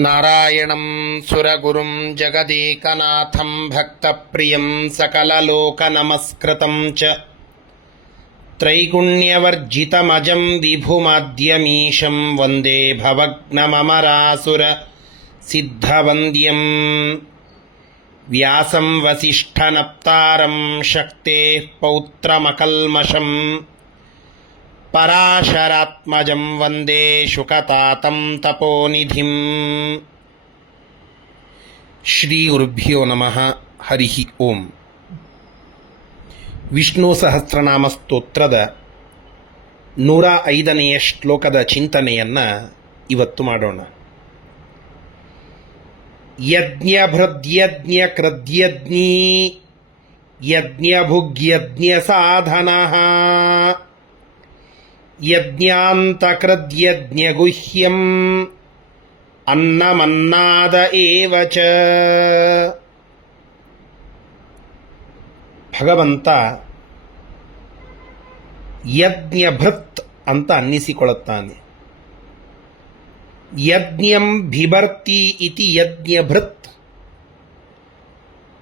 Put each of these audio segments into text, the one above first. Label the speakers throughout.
Speaker 1: नारायणं सुरगुरुं जगदेकनाथं भक्तप्रियं सकललोकनमस्कृतं च। त्रैगुण्यवर्जितमजं विभुमाद्यमीशं वन्दे भवग्नममरासुरसिद्धवन्द्यम् व्यासं वसिष्ठनप्तारं शक्तेः पौत्रमकल्मषम् ಪರಾಶರಾತ್ಮಜಂ ವಂದೇ ಶುಕತಾತಂ ತಪೋನಿಧಿಂ. ಶ್ರೀ ಗುರುಭ್ಯೋ ನಮಃ, ಹರಿ ಓಂ. ವಿಷ್ಣು ಸಹಸ್ರನಾಮ ಸ್ತೋತ್ರದ ನೂರ ಐದನೆಯ ಶ್ಲೋಕದ ಚಿಂತನೆಯನ್ನು ಇವತ್ತು ಮಾಡೋಣ. ಯಜ್ಞಭೃದ್ಯಜ್ಞಕೃದ್ಯಜ್ಞೀ ಯಜ್ಞಭುಗ್ಯಜ್ಞ ಸಾಧನಃ ಯಜ್ಞಾಂತಕೃದ್ಯಜ್ಞಗುಹ್ಯಂ. ಅನ್ನಮನ್ನಾದ ಏವಚ ಭಗವಂತ ಯಜ್ಞಭೃತ್ ಅಂತ ಅನ್ನಿಸಿಕೊಳ್ಳುತ್ತಾನೆ. ಯಜ್ಞಂ ಭಿಭರ್ತಿ ಇತಿ ಯಜ್ಞಭೃತ್.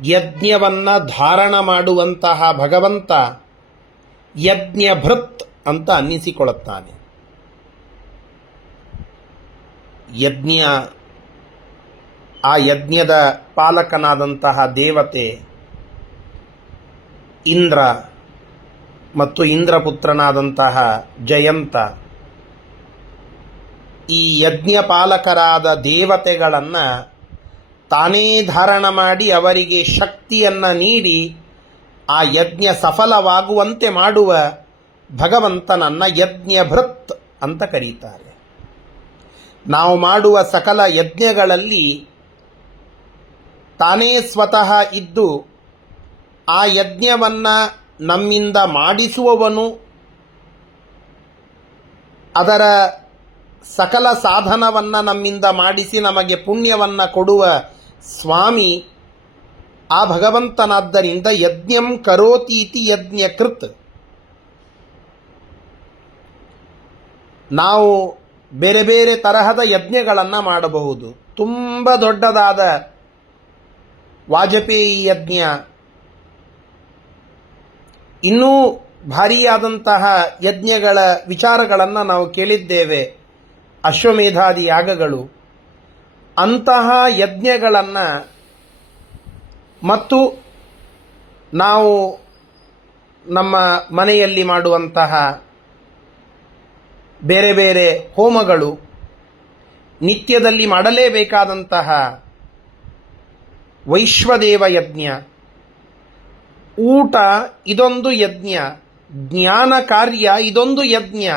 Speaker 1: ಯಜ್ಞವನ್ನು ಧಾರಣ ಮಾಡುವಂತಹ ಭಗವಂತ ಯಜ್ಞಭೃತ್ ಅಂತ ಅನ್ನಿಸಿಕೊಳ್ಳುತ್ತಾನೆ. ಯಜ್ಞ ಆ ಯಜ್ಞದ ಪಾಲಕನಾದಂತಹ ದೇವತೆ ಇಂದ್ರ ಮತ್ತು ಇಂದ್ರಪುತ್ರನಾದಂತಹ ಜಯಂತ ಈ ಯಜ್ಞ ಪಾಲಕರಾದ ದೇವತೆಗಳನ್ನು ತಾನೇ ಧಾರಣ ಮಾಡಿ ಅವರಿಗೆ ಶಕ್ತಿಯನ್ನು ನೀಡಿ ಆ ಯಜ್ಞ ಸಫಲವಾಗುವಂತೆ ಮಾಡುವ ಭಗವಂತನನ್ನ ಯಜ್ಞಭೃತ್ ಅಂತ ಕರೀತಾರೆ. ನಾವು ಮಾಡುವ ಸಕಲ ಯಜ್ಞಗಳಲ್ಲಿ ತಾನೇ ಸ್ವತಃ ಇದ್ದು ಆ ಯಜ್ಞವನ್ನು ನಮ್ಮಿಂದ ಮಾಡಿಸುವವನು, ಅದರ ಸಕಲ ಸಾಧನವನ್ನು ನಮ್ಮಿಂದ ಮಾಡಿಸಿ ನಮಗೆ ಪುಣ್ಯವನ್ನು ಕೊಡುವ ಸ್ವಾಮಿ ಆ ಭಗವಂತನಾದ್ದರಿಂದ ಯಜ್ಞಂ ಕರೋತೀತಿ ಯಜ್ಞಕೃತ್. ನಾವು ಬೇರೆ ಬೇರೆ ತರಹದ ಯಜ್ಞಗಳನ್ನು ಮಾಡಬಹುದು. ತುಂಬ ದೊಡ್ಡದಾದ ವಾಜಪೇಯಿ ಯಜ್ಞ. ಇನ್ನೂ ಭಾರಿಯಾದಂತಹ ಯಜ್ಞಗಳ ವಿಚಾರಗಳನ್ನು ನಾವು ಕೇಳಿದ್ದೇವೆ. ಅಶ್ವಮೇಧಾದಿ ಯಾಗಗಳು. ಅಂತಹ ಯಜ್ಞಗಳನ್ನು ಮತ್ತು ನಾವು ನಮ್ಮ ಮನೆಯಲ್ಲಿ ಮಾಡುವಂತಹ ಬೇರೆ ಬೇರೆ ಹೋಮಗಳು ನಿತ್ಯದಲ್ಲಿ ಮಾಡಲೇಬೇಕಾದಂತಹ ವೈಶ್ವದೇವ ಯಜ್ಞ. ಊಟ ಇದೊಂದು ಯಜ್ಞ. ಜ್ಞಾನ ಕಾರ್ಯ ಇದೊಂದು ಯಜ್ಞ.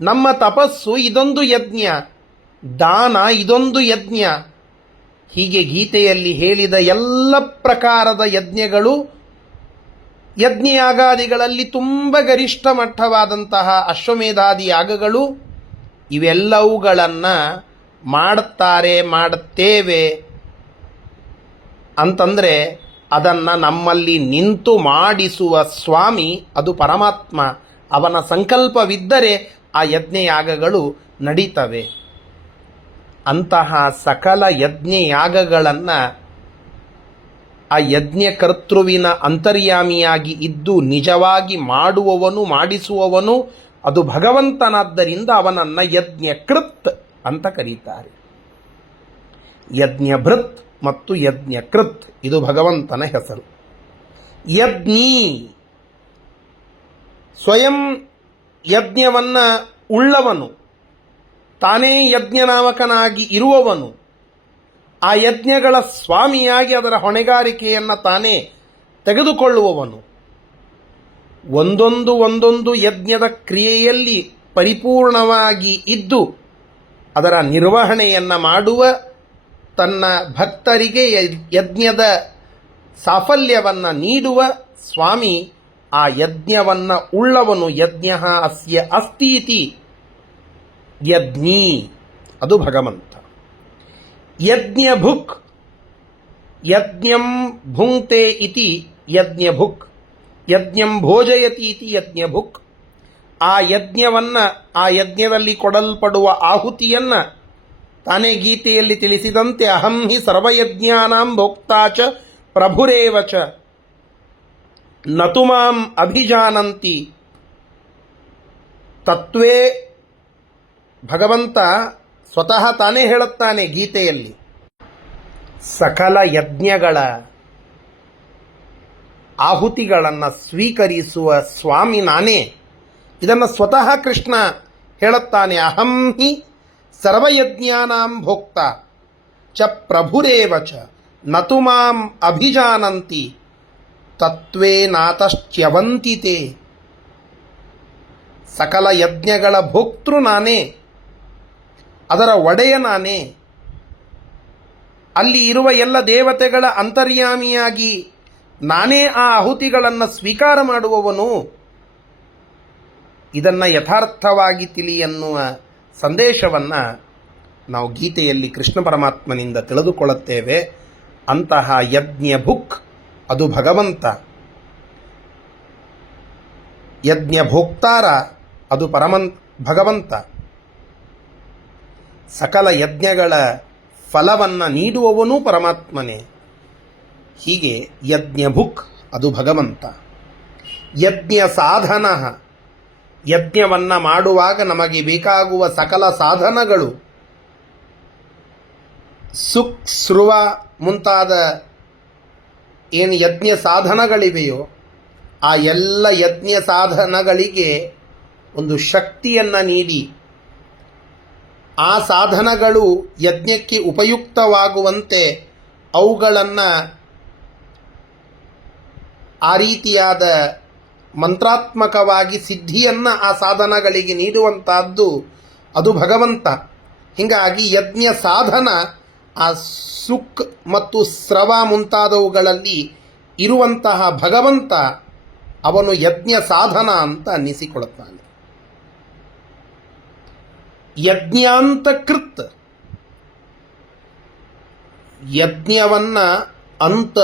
Speaker 1: ನಮ್ಮ ತಪಸ್ಸು ಇದೊಂದು ಯಜ್ಞ. ದಾನ ಇದೊಂದು ಯಜ್ಞ. ಹೀಗೆ ಗೀತೆಯಲ್ಲಿ ಹೇಳಿದ ಎಲ್ಲ ಪ್ರಕಾರದ ಯಜ್ಞಗಳು ಯಜ್ಞಯಾಗಾದಿಗಳಲ್ಲಿ ತುಂಬ ಗರಿಷ್ಠ ಮಟ್ಟವಾದಂತಹ ಅಶ್ವಮೇಧಾದಿ ಯಾಗಗಳು ಇವೆಲ್ಲವುಗಳನ್ನು ಮಾಡುತ್ತಾರೆ ಮಾಡುತ್ತೇವೆ ಅಂತಂದರೆ ಅದನ್ನು ನಮ್ಮಲ್ಲಿ ನಿಂತು ಮಾಡಿಸುವ ಸ್ವಾಮಿ ಅದು ಪರಮಾತ್ಮ. ಅವನ ಸಂಕಲ್ಪವಿದ್ದರೆ ಆ ಯಜ್ಞಯಾಗಗಳು ನಡೀತವೆ. ಅಂತಹ ಸಕಲ ಯಜ್ಞಯಾಗಗಳನ್ನು ಆ ಯಜ್ಞಕರ್ತೃವಿನ ಅಂತರ್ಯಾಮಿಯಾಗಿ ಇದ್ದು ನಿಜವಾಗಿ ಮಾಡುವವನು, ಮಾಡಿಸುವವನು, ಅದು ಭಗವಂತನಾದ್ದರಿಂದ ಅವನನ್ನು ಯಜ್ಞಕೃತ್ ಅಂತ ಕರೀತಾರೆ. ಯಜ್ಞಭೃತ್ ಮತ್ತು ಯಜ್ಞಕೃತ್, ಇದು ಭಗವಂತನ ಹೆಸರು. ಯಜ್ಞಿ, ಸ್ವಯಂ ಯಜ್ಞವನ್ನ ಉಳ್ಳವನು, ತಾನೇ ಯಜ್ಞನಾಮಕನಾಗಿ ಇರುವವನು ಆ ಯಜ್ಞಗಳ ಸ್ವಾಮಿಯಾಗಿ ಅದರ ಹೊಣೆಗಾರಿಕೆಯನ್ನು ತಾನೇ ತೆಗೆದುಕೊಳ್ಳುವವನು. ಒಂದೊಂದು ಒಂದೊಂದು ಯಜ್ಞದ ಕ್ರಿಯೆಯಲ್ಲಿ ಪರಿಪೂರ್ಣವಾಗಿ ಇದ್ದು ಅದರ ನಿರ್ವಹಣೆಯನ್ನು ಮಾಡುವ ತನ್ನ ಭಕ್ತರಿಗೆ ಯಜ್ಞದ ಸಾಫಲ್ಯವನ್ನು ನೀಡುವ ಸ್ವಾಮಿ ಆ ಯಜ್ಞವನ್ನು ಉಳ್ಳವನು. ಯಜ್ಞ ಅಸ್ಯ ಅಸ್ತೀತಿ. ಯಜ್ಞೀ. ಅದು ಭಗವಂತ. ಯಜ್ಞಭುಕ್. ಯಜ್ಞಂ ಭುಂಕ್ತೆ ಇತಿ ಯಜ್ಞಭುಕ್. ಯಜ್ಞಂ ಭೋಜಯತಿ ಇತಿ ಯಜ್ಞಭುಕ್. ಆ ಯಜ್ಞವನ್ನು, ಆ ಯಜ್ಞದಲ್ಲಿ ಕೊಡಲ್ಪಡುವ ಆಹುತಿಯನ್ನ ತಾನೇ ಗೀತೆಯಲ್ಲಿ ತಿಳಿಸಿದಂತೆ ಅಹಂ ಹಿ ಸರ್ವಯಜ್ಞಾನಾಂ ಭೋಕ್ತಾ ಚ ಪ್ರಭುರೇವ ಚ. ನತು ಮಾಂ ಅಭಿಜಾನಂತಿ. ತತ್ವೇ ಭಗವಂತ ಸ್ವತಃ ತಾನೇ ಹೇಳುತ್ತಾನೆ ಗೀತೆಯಲ್ಲಿ. ಸಕಲ ಯಜ್ಞಗಳ ಆಹುತಿಗಳನ್ನು ಸ್ವೀಕರಿಸುವ ಸ್ವಾಮಿ ನಾನೇ. ಇದನ್ನು ಸ್ವತಃ ಕೃಷ್ಣ ಹೇಳುತ್ತಾನೆ. ಅಹಂ ಹಿ ಸರ್ವಯಜ್ಞಾನಾಂ ಭೋಕ್ತ ಚ ಪ್ರಭುರೇವ ಚ ನತು ಮಾಂ ಅಭಿಜಾನಂತಿ ತತ್ವೇ ನಾತಶ್ಚ್ಯವಂತಿತೆ. ಸಕಲ ಯಜ್ಞಗಳ ಭೋಕ್ತೃ ನಾನೇ. ಅದರ ಒಡೆಯ ನಾನೇ. ಅಲ್ಲಿ ಇರುವ ಎಲ್ಲ ದೇವತೆಗಳ ಅಂತರ್ಯಾಮಿಯಾಗಿ ನಾನೇ ಆ ಆಹುತಿಗಳನ್ನು ಸ್ವೀಕಾರ ಮಾಡುವವನು. ಇದನ್ನು ಯಥಾರ್ಥವಾಗಿ ತಿಳಿ ಎನ್ನುವ ಸಂದೇಶವನ್ನು ನಾವು ಗೀತೆಯಲ್ಲಿ ಕೃಷ್ಣ ಪರಮಾತ್ಮನಿಂದ ತಿಳಿದುಕೊಳ್ಳುತ್ತೇವೆ. ಅಂತಹ ಯಜ್ಞ ಭುಕ್, ಅದು ಭಗವಂತ. ಯಜ್ಞ ಭೋಕ್ತಾರ, ಅದು ಪರಮಂತ್ ಭಗವಂತ. ಸಕಲ ಯಜ್ಞಗಳ ಫಲವನ್ನು ನೀಡುವವನೂ ಪರಮಾತ್ಮನೇ. ಹೀಗೆ ಯಜ್ಞ ಭುಕ್, ಅದು ಭಗವಂತ. ಯಜ್ಞ ಸಾಧನ. ಯಜ್ಞವನ್ನು ಮಾಡುವಾಗ ನಮಗೆ ಬೇಕಾಗುವ ಸಕಲ ಸಾಧನಗಳು. ಸುಕ್ ಸ್ರುವ ಮುಂತಾದ ಏನು ಯಜ್ಞ ಸಾಧನಗಳಿವೆಯೋ, ಆ ಎಲ್ಲ ಯಜ್ಞ ಸಾಧನಗಳಿಗೆ ಒಂದು ಶಕ್ತಿಯನ್ನು ನೀಡಿ ಆ ಸಾಧನಗಳು ಯಜ್ಞಕ್ಕೆ ಉಪಯುಕ್ತವಾಗುವಂತೆ ಅವುಗಳನ್ನು ಆ ರೀತಿಯಾದ ಮಂತ್ರಾತ್ಮಕವಾಗಿ ಸಿದ್ಧಿಯನ್ನು ಆ ಸಾಧನಗಳಿಗೆ ನೀಡುವಂತಹದ್ದು ಅದು ಭಗವಂತ. ಹೀಗಾಗಿ ಯಜ್ಞ ಸಾಧನ, ಆ ಸುಕ್ ಮತ್ತು ಸ್ರವ ಮುಂತಾದವುಗಳಲ್ಲಿ ಇರುವಂತಹ ಭಗವಂತ ಅವನು ಯಜ್ಞ ಸಾಧನ ಅಂತ ಅನ್ನಿಸಿಕೊಳ್ಳುತ್ತಾನೆ. ಯಜ್ಞಾಂತಕೃತ್. ಯಜ್ಞವನ್ನ ಅಂತ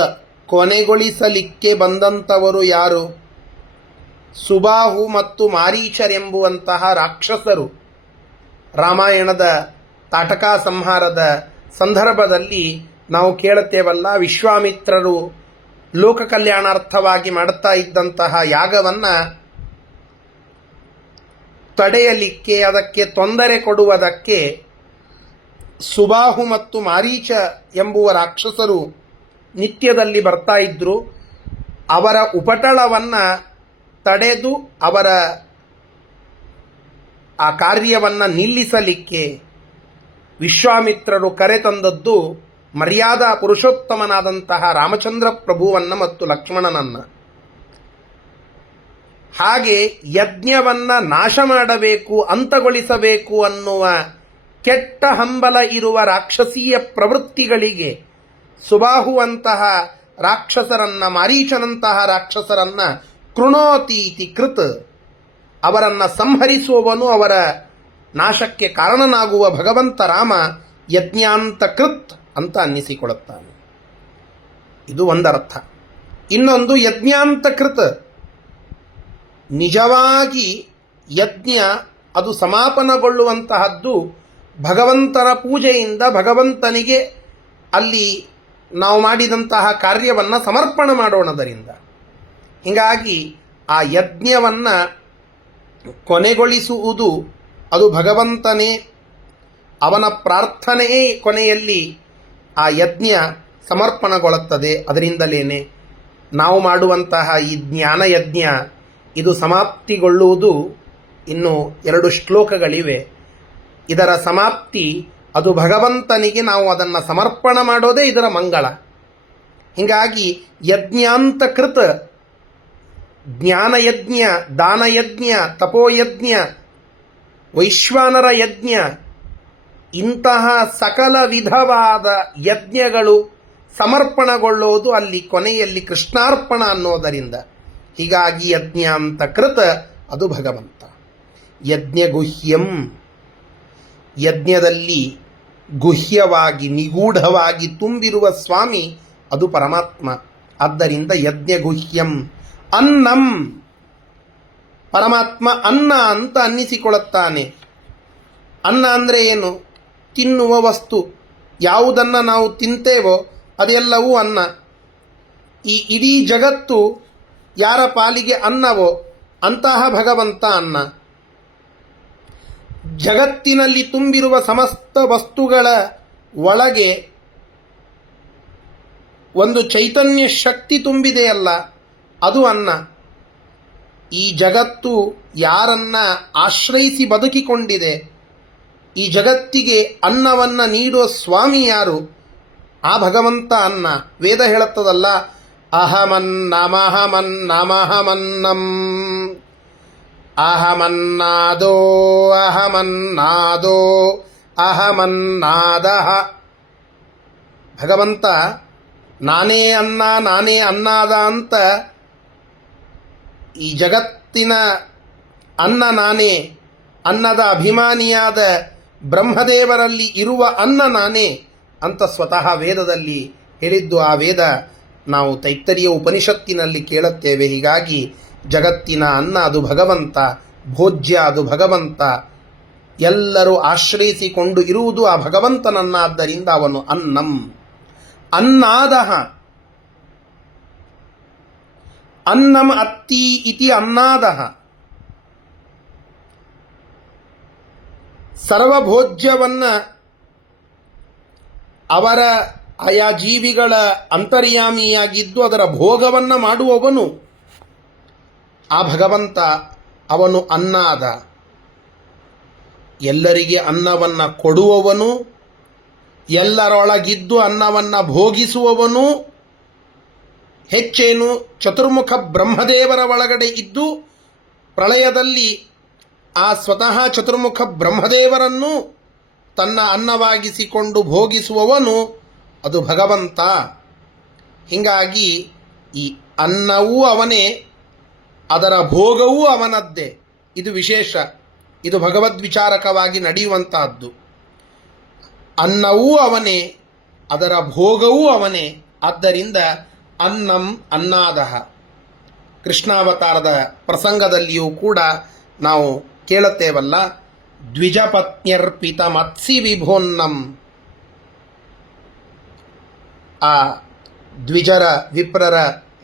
Speaker 1: ಕೊನೆಗೊಳಿಸಲಿಕ್ಕೆ ಬಂದಂಥವರು ಯಾರು? ಸುಬಾಹು ಮತ್ತು ಮಾರೀಚರೆಂಬುವಂತಹ ರಾಕ್ಷಸರು. ರಾಮಾಯಣದ ತಾಟಕಾ ಸಂಹಾರದ ಸಂದರ್ಭದಲ್ಲಿ ನಾವು ಕೇಳುತ್ತೇವಲ್ಲ, ವಿಶ್ವಾಮಿತ್ರರು ಲೋಕ ಕಲ್ಯಾಣಾರ್ಥವಾಗಿ ಮಾಡುತ್ತಾ ಇದ್ದಂತಹ ಯಾಗವನ್ನು ತಡೆಯಲಿಕ್ಕೆ, ಅದಕ್ಕೆ ತೊಂದರೆ ಕೊಡುವುದಕ್ಕೆ ಸುಬಾಹು ಮತ್ತು ಮಾರೀಚ ಎಂಬುವ ರಾಕ್ಷಸರು ನಿತ್ಯದಲ್ಲಿ ಬರ್ತಾ ಇದ್ದರು ಅವರ ಉಪಟಳವನ್ನು ತಡೆದು ಅವರ ಆ ಕಾರ್ಯವನ್ನು ನಿಲ್ಲಿಸಲಿಕ್ಕೆ ವಿಶ್ವಾಮಿತ್ರರು ಕರೆ ತಂದದ್ದು ಮರ್ಯಾದಾ ಪುರುಷೋತ್ತಮನಾದಂತಹ ರಾಮಚಂದ್ರ ಪ್ರಭುವನ್ನು ಮತ್ತು ಲಕ್ಷ್ಮಣನನ್ನು. ಹಾಗೆ ಯಜ್ಞವನ್ನ ನಾಶ ಮಾಡಬೇಕು ಅಂತಗೊಳಿಸಬೇಕು ಅನ್ನುವ ಕೆಟ್ಟ ಹಂಬಲ ಇರುವ ರಾಕ್ಷಸೀಯ ಪ್ರವೃತ್ತಿಗಳಿಗೆ ಸುಬಾಹುವಂತಹ ರಾಕ್ಷಸರನ್ನ, ಮಾರೀಚನಂತಹ ರಾಕ್ಷಸರನ್ನ ಕೃಣೋತೀತಿ ಕೃತ್. ಅವರನ್ನ ಸಂಹರಿಸುವವನು ಅವರ ನಾಶಕ್ಕೆ ಕಾರಣನಾಗುವ ಭಗವಂತ ರಾಮ ಯಜ್ಞಾಂತ ಕೃತ್ ಅಂತ ಅನ್ನಿಸಿಕೊಳ್ಳುತ್ತಾನೆ. ಇದು ಒಂದರ್ಥ. ಇನ್ನೊಂದು ಯಜ್ಞಾಂತ ಕೃತ್. ನಿಜವಾಗಿ ಯಜ್ಞ ಅದು ಸಮಾಪನಗೊಳ್ಳುವಂತಹದ್ದು ಭಗವಂತನ ಪೂಜೆಯಿಂದ ಭಗವಂತನಿಗೆ ಅಲ್ಲಿ ನಾವು ಮಾಡಿದಂತಹ ಕಾರ್ಯವನ್ನು ಸಮರ್ಪಣೆ ಮಾಡೋಣದರಿಂದ. ಹೀಗಾಗಿ ಆ ಯಜ್ಞವನ್ನು ಕೊನೆಗೊಳಿಸುವುದು ಅದು ಭಗವಂತನೇ, ಅವನ ಪ್ರಾರ್ಥನೆಯೇ ಕೊನೆಯಲ್ಲಿ ಆ ಯಜ್ಞ ಸಮರ್ಪಣಗೊಳ್ಳುತ್ತದೆ. ಅದರಿಂದಲೇ ನಾವು ಮಾಡುವಂತಹ ಈ ಜ್ಞಾನ ಯಜ್ಞ ಇದು ಸಮಾಪ್ತಿಗೊಳ್ಳುವುದು ಇನ್ನು ಎರಡು ಶ್ಲೋಕಗಳಿವೆ. ಇದರ ಸಮಾಪ್ತಿ, ಅದು ಭಗವಂತನಿಗೆ ನಾವು ಅದನ್ನು ಸಮರ್ಪಣ ಮಾಡೋದೇ ಇದರ ಮಂಗಳ. ಹೀಗಾಗಿ ಯಜ್ಞಾಂತಕೃತ, ಜ್ಞಾನಯಜ್ಞ, ದಾನಯಜ್ಞ, ತಪೋಯಜ್ಞ, ವೈಶ್ವಾನರ ಯಜ್ಞ, ಇಂತಹ ಸಕಲ ವಿಧವಾದ ಯಜ್ಞಗಳು ಸಮರ್ಪಣಗೊಳ್ಳೋದು ಅಲ್ಲಿ ಕೊನೆಯಲ್ಲಿ ಕೃಷ್ಣಾರ್ಪಣ ಅನ್ನೋದರಿಂದ. ಹೀಗಾಗಿ ಯಜ್ಞ ಅಂತ ಕೃತ, ಅದು ಭಗವಂತ. ಯಜ್ಞ ಗುಹ್ಯಂ ಯಜ್ಞದಲ್ಲಿ ಗುಹ್ಯವಾಗಿ, ನಿಗೂಢವಾಗಿ ತುಂಬಿರುವ ಸ್ವಾಮಿ, ಅದು ಪರಮಾತ್ಮ. ಆದ್ದರಿಂದ ಯಜ್ಞಗುಹ್ಯಂ, ಅನ್ನಂ, ಪರಮಾತ್ಮ ಅನ್ನ ಅಂತ ಅನ್ನಿಸಿಕೊಳ್ಳುತ್ತಾನೆ. ಅನ್ನ ಅಂದರೆ ಏನು? ತಿನ್ನುವ ವಸ್ತು. ಯಾವುದನ್ನು ನಾವು ತಿಂತೇವೋ, ಅದೆಲ್ಲವೂ ಅನ್ನ. ಈ ಇಡೀ ಜಗತ್ತು ಯಾರ ಪಾಲಿಗೆ ಅನ್ನವೋ ಅಂತಹ ಭಗವಂತ ಅನ್ನ. ಜಗತ್ತಿನಲ್ಲಿ ತುಂಬಿರುವ ಸಮಸ್ತ ವಸ್ತುಗಳ ಒಳಗೆ ಒಂದು ಚೈತನ್ಯ ಶಕ್ತಿ ತುಂಬಿದೆಯಲ್ಲ, ಅದು ಅನ್ನ. ಈ ಜಗತ್ತು ಯಾರನ್ನ ಆಶ್ರಯಿಸಿ ಬದುಕಿಕೊಂಡಿದೆ, ಈ ಜಗತ್ತಿಗೆ ಅನ್ನವನ್ನು ನೀಡುವ ಸ್ವಾಮಿ ಯಾರು? ಆ ಭಗವಂತ ಅನ್ನ. ವೇದ ಹೇಳುತ್ತದಲ್ಲ ಅಹಮನ್ನಮಹಮನ್ನಮಹಮನ್ನಂ ಅಹಮನ್ನಾದೋ ಅಹಮನ್ನಾದೋ ಅಹಮನ್ನಾದ ಭಗವಂತ ನಾನೇ ಅನ್ನ ನಾನೇ ಅನ್ನಾದ ಅಂತ ಈ ಜಗತ್ತಿನ ಅನ್ನ ನಾನೇ, ಅನ್ನದ ಅಭಿಮಾನಿಯಾದ ಬ್ರಹ್ಮದೇವರಲ್ಲಿ ಇರುವ ಅನ್ನ ನಾನೇ ಅಂತ ಸ್ವತಃ ವೇದದಲ್ಲಿ ಹೇಳಿದ್ದು ಆ ವೇದ. ನಾವು ತೈತ್ತರಿಯ ಉಪನಿಷತ್ತಿನಲ್ಲಿ ಕೇಳುತ್ತೇವೆ, ಹೀಗಾಗಿ ಜಗತ್ತಿನ ಅನ್ನ ಅದು ಭಗವಂತ, ಭೋಜ್ಯ ಅದು ಭಗವಂತ. ಎಲ್ಲರೂ ಆಶ್ರಯಿಸಿಕೊಂಡು ಇರುವುದು ಆ ಭಗವಂತನನ್ನಾದ್ದರಿಂದ ಅವನು ಅನ್ನಂ. ಅನ್ನಾದಹ. ಅನ್ನಂ ಅತ್ತಿ ಇತಿ ಅನ್ನಾದಹ. ಸರ್ವಭೋಜ್ಯವನ್ನ ಅವರ ಆಯಾ ಜೀವಿಗಳ ಅಂತರ್ಯಾಮಿಯಾಗಿದ್ದು ಅದರ ಭೋಗವನ್ನ ಮಾಡುವವನು. ಆ ಭಗವಂತ ಅವನು ಅನ್ನಾದ. ಎಲ್ಲರಿಗೆ ಅನ್ನವನ್ನ ಕೊಡುವವನು. ಎಲ್ಲರೊಳಗಿದ್ದು ಅನ್ನವನ್ನ ಭೋಗಿಸುವವನು. ಹೆಚ್ಚೇನು ಚತುರ್ಮುಖ ಬ್ರಹ್ಮದೇವರ ಒಳಗಡೆ ಇದ್ದು ಪ್ರಳಯದಲ್ಲಿ ಆ ಸ್ವತಃ ಚತುರ್ಮುಖ ಬ್ರಹ್ಮದೇವರನ್ನು ತನ್ನ ಅನ್ನವಾಗಿಸಿಕೊಂಡು ಭೋಗಿಸುವವನು. ಅದು ಭಗವಂತ. ಹೀಗಾಗಿ ಈ ಅನ್ನವೂ ಅವನೇ, ಅದರ ಭೋಗವೂ ಅವನದ್ದೇ. ಇದು ವಿಶೇಷ. ಇದು ಭಗವದ್ವಿಚಾರಕವಾಗಿ ನಡೆಯುವಂತಹದ್ದು. ಅನ್ನವೂ ಅವನೇ, ಅದರ ಭೋಗವೂ ಅವನೇ. ಆದ್ದರಿಂದ ಅನ್ನಂ ಅನ್ನಾದಹ. ಕೃಷ್ಣಾವತಾರದ ಪ್ರಸಂಗದಲ್ಲಿಯೂ ಕೂಡ ನಾವು ಕೇಳುತ್ತೇವಲ್ಲ ದ್ವಿಜಪತ್ನ್ಯರ್ಪಿತ ಮತ್ಸಿ ವಿಭೋನ್ನಂ ಆ ದ್ವಿಜರ ವಿಪ್ರರ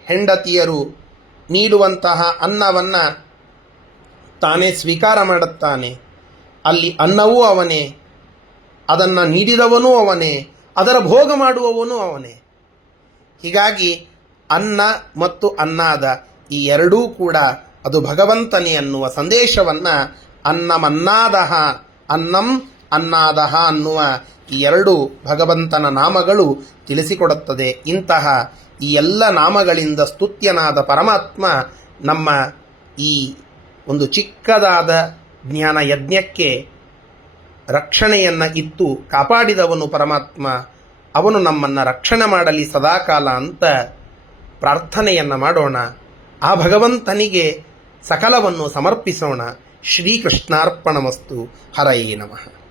Speaker 1: ಹೆಂಡತಿಯರು ನೀಡುವಂತಹ ಅನ್ನವನ್ನು ತಾನೇ ಸ್ವೀಕಾರ ಮಾಡುತ್ತಾನೆ. ಅಲ್ಲಿ ಅನ್ನವೂ ಅವನೇ, ಅದನ್ನು ನೀಡಿದವನೂ ಅವನೇ, ಅದರ ಭೋಗ ಮಾಡುವವನು ಅವನೇ. ಹೀಗಾಗಿ ಅನ್ನ ಮತ್ತು ಅನ್ನಾದ ಈ ಎರಡೂ ಕೂಡ ಅದು ಭಗವಂತನೇ ಅನ್ನುವ ಸಂದೇಶವನ್ನು ಅನ್ನಮನ್ನಾದಹ ಅನ್ನಂ ಅನ್ನಾದಹ ಅನ್ನುವ ಈ ಎರಡು ಭಗವಂತನ ನಾಮಗಳು ತಿಳಿಸಿಕೊಡುತ್ತದೆ. ಇಂತಹ ಈ ಎಲ್ಲ ನಾಮಗಳಿಂದ ಸ್ತುತ್ಯನಾದ ಪರಮಾತ್ಮ ನಮ್ಮ ಈ ಒಂದು ಚಿಕ್ಕದಾದ ಜ್ಞಾನ ಯಜ್ಞಕ್ಕೆ ರಕ್ಷಣೆಯನ್ನು ಇತ್ತು ಕಾಪಾಡಿದವನು ಪರಮಾತ್ಮ. ಅವನು ನಮ್ಮನ್ನು ರಕ್ಷಣೆ ಮಾಡಲಿ ಸದಾಕಾಲ ಅಂತ ಪ್ರಾರ್ಥನೆಯನ್ನು ಮಾಡೋಣ. ಆ ಭಗವಂತನಿಗೆ ಸಕಲವನ್ನು ಸಮರ್ಪಿಸೋಣ. ಶ್ರೀಕೃಷ್ಣಾರ್ಪಣಮಸ್ತು. ಹರಯೇ ನಮಃ.